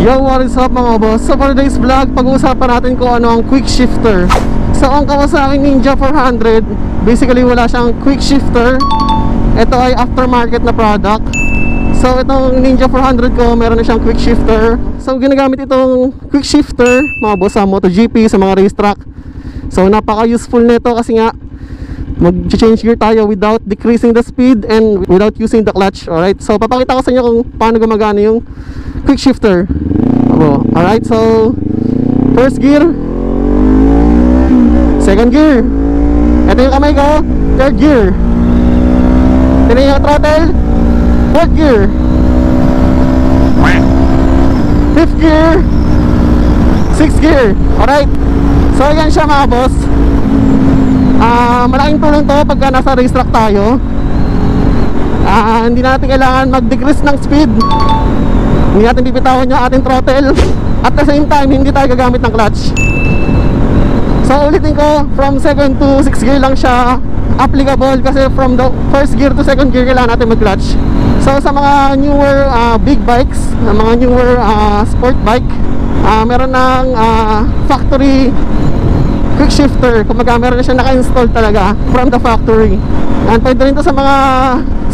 Yo, what is up mga boss? So for today's vlog, pag-uusapan natin kung ano ang quick shifter. So ang Kawasaki Ninja 400, basically wala siyang quick shifter. Ito ay aftermarket na product. So itong Ninja 400 ko, meron na siyang quick shifter. So ginagamit itong quick shifter mga boss sa MotoGP, sa mga racetrack. So napaka-useful nito kasi nga mag-change gear tayo without decreasing the speed and without using the clutch. Alright, so papakita ko sa inyo kung paano gumagana yung quick shifter. Alright, so first gear, second gear, ito yung kamay ko, third gear, ito na yung throttle, fourth gear, fifth gear, sixth gear. Alright, so yan siya mga boss. Malaking tulong to pagka nasa racetrack tayo. Hindi natin kailangan mag-decrease ng speed, hindi natin bibitawan yung ating throttle. At the same time, hindi tayo gagamit ng clutch. So ulitin ko, from 7 to 6 gear lang siya applicable. Kasi from the first gear to second gear kailangan natin mag-clutch. So sa mga newer big bikes, mga newer sport bike, meron ng factory quick shifter. Kumbaga meron na siya naka-install talaga from the factory. And pwede rin to sa mga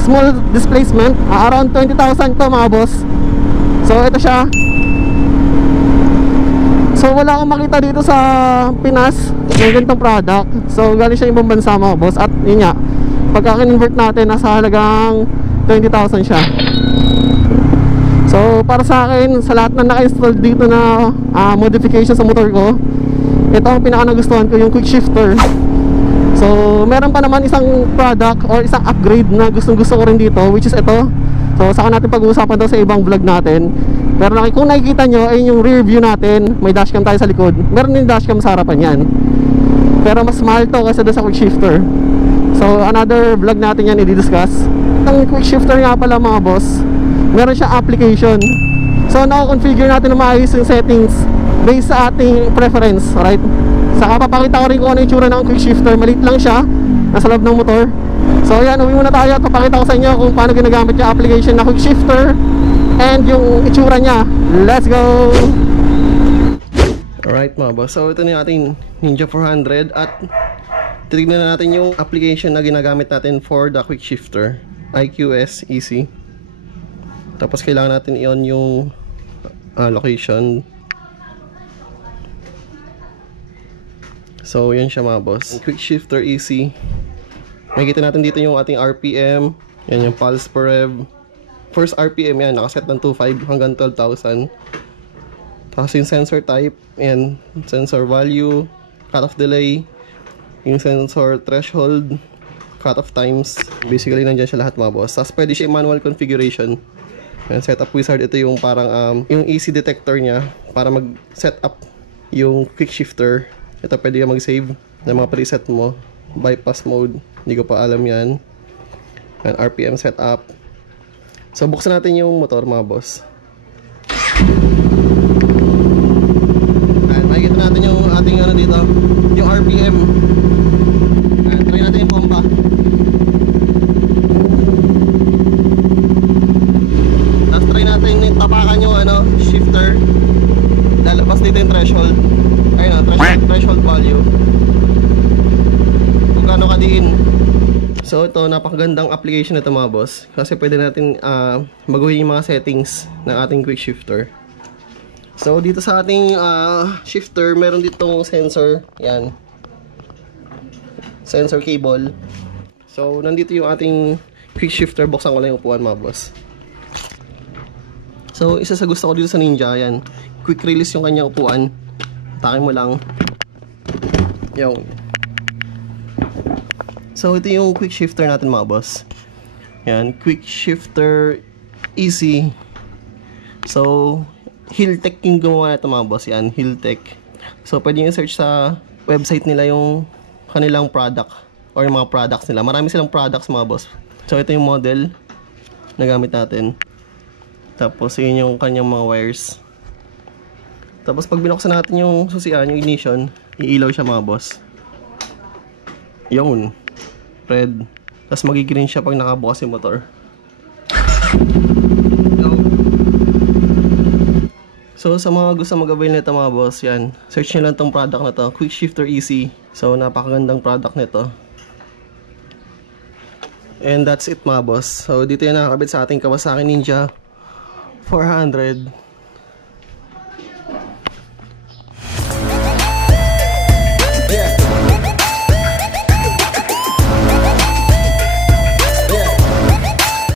small displacement, around 20,000 to mga boss. So ito siya. So wala akong makita dito sa Pinas ng ganitong product. So galing siya ibang bansa mga boss. At yun nga, pagka kinonvert natin, nasa halagang 20,000 siya. So para sa akin, sa lahat na naka-install dito na modification sa motor ko, ito ang pinaka nagustuhan ko, yung quick shifter. So meron pa naman isang product or isang upgrade na gustong gusto ko rin dito, which is ito. So saka natin pag-uusapan daw sa ibang vlog natin. Pero kung nakikita nyo, ayun yung rear view natin. May dashcam tayo sa likod. Meron din dashcam sa harapan yan. Pero mas mahal to kasi doon sa quick shifter. So another vlog natin yan i-discuss. Itong quick shifter nga pala mga boss, meron siyang application. So nako-configure natin na maayos yung settings based sa ating preference. Alright, saka papakita ko rin kung ano yung tsura ng quick shifter. Maliit lang siya, nasa loob ng motor. So ayan, uwi muna tayo at papakita ko sa inyo kung paano ginagamit yung application na quick shifter and yung itsura niya. Let's go! Alright mga boss, so ito na yung ating Ninja 400 at titignan na natin yung application na ginagamit natin for the quick shifter, IQS EC. Tapos kailangan natin i-on yung location. So yan siya mga boss, quick shifter EC. Makikita natin dito yung ating RPM. Yan yung pulse per rev. First RPM yan, nakaset ng 2.5 hanggang 12,000. Tapos yung sensor type, yan, sensor value, cutoff delay, yung sensor threshold, cutoff times. Basically nandyan siya lahat mga boss. Tapos pwede siya manual configuration. Yan, setup wizard, ito yung parang yung EC detector niya para mag set up yung quick shifter. Ito pwede ka mag-save ng mga preset mo. Bypass mode, hindi ko pa alam yan. And RPM setup. So buksan natin yung motor mga boss. And makikita natin yung ating ano dito, yung RPM. And try natin yung pompa. Tapos try natin yung tapakan yung ano, shifter. Lalabas dito yung threshold. Ayun o, threshold value. Kung gaano kadiin. So ito, napakagandang application ito mga boss. Kasi pwede natin baguhin yung mga settings ng ating quick shifter. So dito sa ating shifter, meron ditong sensor. Yan, sensor cable. So nandito yung ating quick shifter. Buksan ko lang yung upuan mga boss. So isa sa gusto ko dito sa Ninja, yan, quick release yung kanyang upuan. Takin mo lang. Yung. So ito yung quick shifter natin mga boss. Yan, quick shifter EC. So Hilltech yung gumawa na ito mga boss. Yan, Hilltech. So pwede nyo search sa website nila yung kanilang product or yung mga products nila. Marami silang products mga boss. So ito yung model na gamit natin. Tapos yun yung kanyang mga wires. Tapos pag binuksan natin yung susian, yung ignition, iilaw siya mga boss. Yun, red. Tapos magigreen siya pag nakabukas yung motor. So sa mga gusto mag-avail nito mga boss, yan, search nyo lang tong product na to, Quick Shifter EC. So napakagandang product nito. And that's it mga boss. So dito yung nakakabit sa ating Kawasaki Ninja 400.